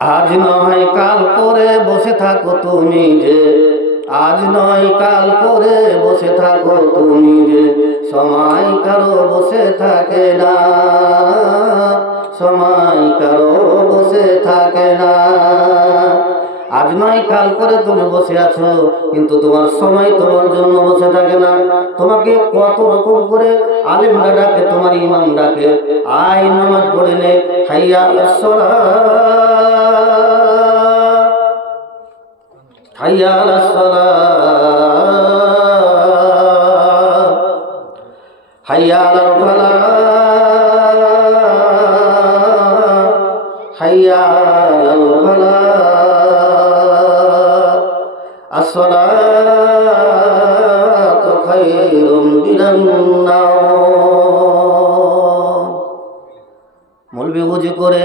আজ নয় কাল করে বসে থাকো তুমি যে, আজ নয় কাল করে বসে থাকো তুমি যে, সময় কারো বসে থাকে না, সময় কারো বসে থাকে না। আজ নয় কাল করে তুমি বসে আছো, কিন্তু তোমার সময় তোমার জন্য বসে থাকে না। তোমাকে কত রকম করে আলেমরা ডাকে, তোমার ইমাম ডাকে, আয় নামাজ পড়ে নে, হাইয়া আলাস সালাহ, হাইয়া আলাস সালাহ, হাইয়া আলাল ফালাহ, হাইয়া আলাল ফালাহ, আসসালাতু খায়রুম মিনান নাওম। মৌলবি ওযু করে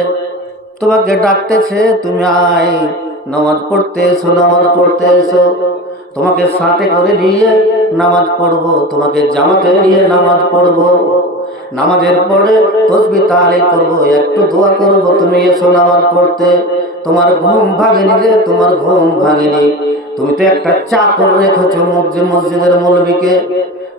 তোমাকে ডাকতেছে, তুমি আয় নামাজ পড়তে এসো, নামাজ পড়তে এসো। তোমাকে সাথে করে নিয়ে নামাজ পড়বো, তোমাকে জামাতে নিয়ে নামাজ পড়বো। নামাজের পরে তাসবিহ তাহলিল করবো, একটু দোয়া করবো, তুমি এসো নামাজ পড়তে। তোমার ঘুম ভাঙেনি রে, তোমার ঘুম ভাঙেনি। তুমি তো একটা চাকর রেখেছো মসজিদের মৌলবীকে,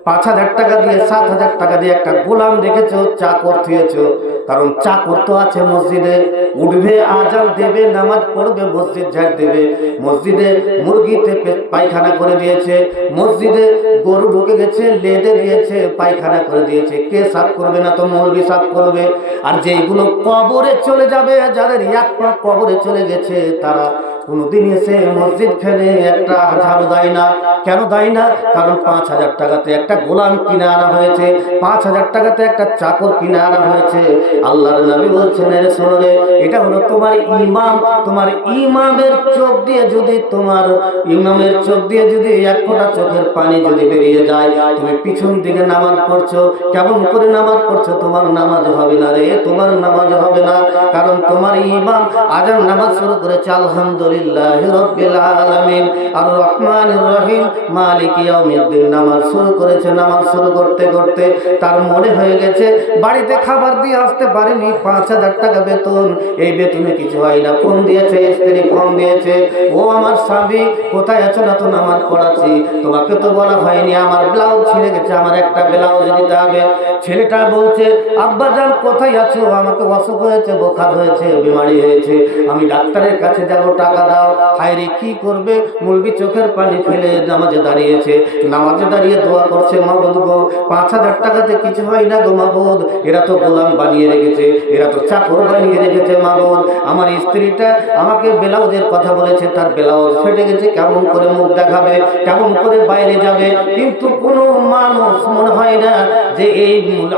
5,000 টাকা দিয়ে 7,000 টাকা দিয়ে একটা গোলাম রেখেছো, চাকর থুয়েছো। কারণ চাকর তো আছে মসজিদে, উঠবে আজান দেবে, নামাজ পড়বে, মসজিদ ঝাড় দেবে। মসজিদে মুরগিতে পায়খানা করে দিয়েছে, মসজিদে গরু ঢুকে গেছে, লেদে দিয়েছে, পায়খানা করে দিয়েছে। কে সাফ করবে? না তো মৌলবি সাফ করবে। আর যেগুলো কবরে চলে যাবে, যাদের এক পা কবরে চলে গেছে, তারা কোনদিন এসে মসজিদ ফেলে একটা ঝাড়ু দেয় না। কেন দেয় না? কারণ 5,000 টাকাতে একটা গোলাম কিনে আনা হয়েছে, 5,000 টাকাতে একটা চাকর কিনে আনা হয়েছে। আল্লাহর নবী বলছেন, রে শোনো রে, এটা হলো তোমার ইমাম। তোমার ইমামের চোখ দিয়ে যদি, তোমার ইমামের চোখ দিয়ে যদি এক ফোঁটা চোখের পানি যদি বেরিয়ে যায়, তুমি পিছন দিকে নামাজ পড়ছো, কেমন করে নামাজ পড়ছো? তোমার নামাজ হবে না রে, তোমার নামাজ হবে না। কারণ তোমার ইমাম আজান নামাজ শুরু করেছে আলহামদুলিল্লাহি রাব্বিল আলামিন আর রহমানির রহিম মালিক ইয়াউমিদ্দিন নামাজ শুরু করেছে। নামাজ শুরু করতে করতে তার মনে হয়ে গেছে বাড়িতে খাবার দিয়ে আসতে পারেনি, 5,000 টাকা বেতন, এই বেতনে কিছু হয় না। ফোন দিয়েছে স্ত্রী, ফোন দিয়েছে, ও আমার স্বামী কোথায় আছো? না তো নামাজ পড়াচ্ছি। তোমাকে তো বলা হয়নি আমার ব্লাউজ ছিঁড়ে গেছে, আমার একটা ব্লাউজ দিতে হবে। ছেলেটা বলছে, আব্বা জান কোথায় আছো? আমাকে অসুখ হয়েছে, বোখার হয়েছে, বিমারি হয়েছে, আমি ডাক্তারের কাছে যাব, টাকা দাও। হায়রে কি করবে? মুলবি চোখের পানি ফেলে নামাজে দাঁড়িয়েছে, নামাজে দাঁড়িয়ে দোয়া করছে, মাবুদ গো 5,000 টাকাতে কিছু হয় না গো মাবুদ, এরা তো গোলাম বানিয়ে রেখেছে, এরা তো চাকর বানিয়ে রেখেছে মাবুদ। আমার স্ত্রীটা আমাকে ব্লাউজের কথা বলেছে, তার ব্লাউজ ফেটে গেছে, কেমন করে মুখ দেখাবে, কেমন করে বাইরে যাবে? কিন্তু কোনো মানুষ মনে হয় না যে এই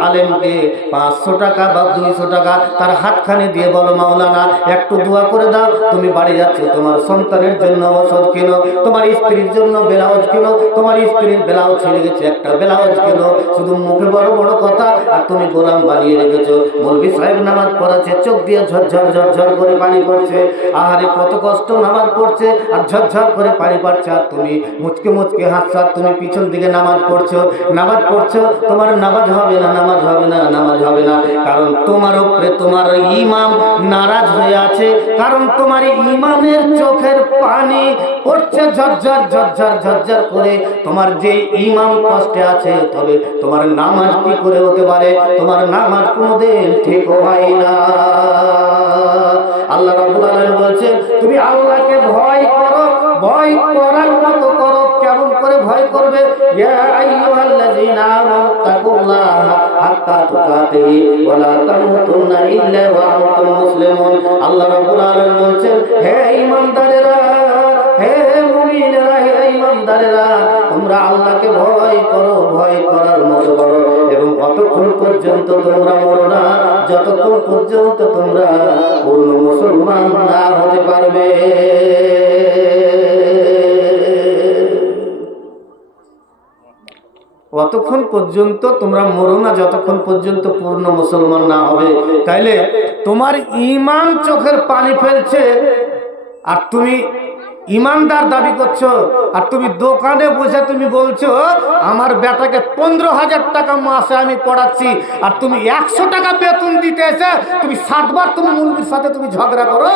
আলেমকে 500 টাকা বা 200 টাকা তার হাতখানে দিয়ে বলো, মাওলানা একটু দোয়া করে দাও। তুমি বাড়ি যাচ্ছ, তোমার সন্তানের জন্য ওষুধ কিনো, তোমার স্ত্রীর জন্য ব্লাউজ কিনো, তোমার স্ত্রীর ব্লাউজ ছিঁড়ে গেছে, একটা ব্লাউজ কিনো। শুধু মুখে বড় বড় কথা, আর তুমি গোলাম বানিয়ে রেখেছো। মৌলভী সাহেব নামাজ পড়াচ্ছে, চোখ দিয়ে ঝরঝর ঝরঝর করে পানি পড়ছে। আহারে কত কষ্ট নামাজ পড়ছে, আর ঝরঝর করে পানি পড়ছে, আর তুমি মুচকে মুচকে হাসছো, আর তুমি পিছন দিকে নামাজ পড়ছো, নামাজ পড়ছো। তোমার নামাজ হবে না, নামাজ হবে না, নামাজ হবে না। কারণ তোমার উপরে তোমার ইমাম নারাজ হয়ে আছে, কারণ তোমার ইমামের চোখের পানি পড়ছে ঝরঝর ঝরঝর ঝরঝর করে। তোমার যে ইমাম কষ্টে আছে, তবে তোমার নামাজ কি করে হতে পারে? তোমার নামাজ কোনোদিন ঠিক হয় না। আল্লাহ রাব্বুল আলামিন বলছে, তুমি আল্লাহকে ভয় করো, ভয় করার মতো করো। কেমন করে ভয় করবে? ইয়া আইয়ুহাল্লাযীনা আমানু তাকুল্লাহা হাক্কা তুকাতিহি ওয়া লা তামুতুন্না ইল্লা ওয়া আনতুম মুসলিমুন। আল্লাহ রাব্বুল আলামিন বলছেন, হে ঈমানদারেরা, হে মুমিনেরা, হে ঈমানদারেরা, তোমরা আল্লাহকে ভয় করো, ভয় করার মতো করো, এবং অতক্ষণ পর্যন্ত তোমরা মরো না, যতক্ষণ পর্যন্ত তোমরা পূর্ণ মুসলমান না হতে পারবে। অতক্ষণ পর্যন্ত তোমরা মরো না, যতক্ষণ পর্যন্ত পূর্ণ মুসলমান না হবে। তাইলে তোমার ঈমান চোখের পানি ফেলছে, আর তুমি ইমানদার দাবি করছো, আর তুমি দোকানে বসে তুমি বলছো আমার বেটাকে 15,000 টাকা মাসে আমি পড়াচ্ছি, আর তুমি 100 টাকা বেতন দিতে এসে তুমি 7 বার তুমি মুলবির সাথে তুমি ঝগড়া করো।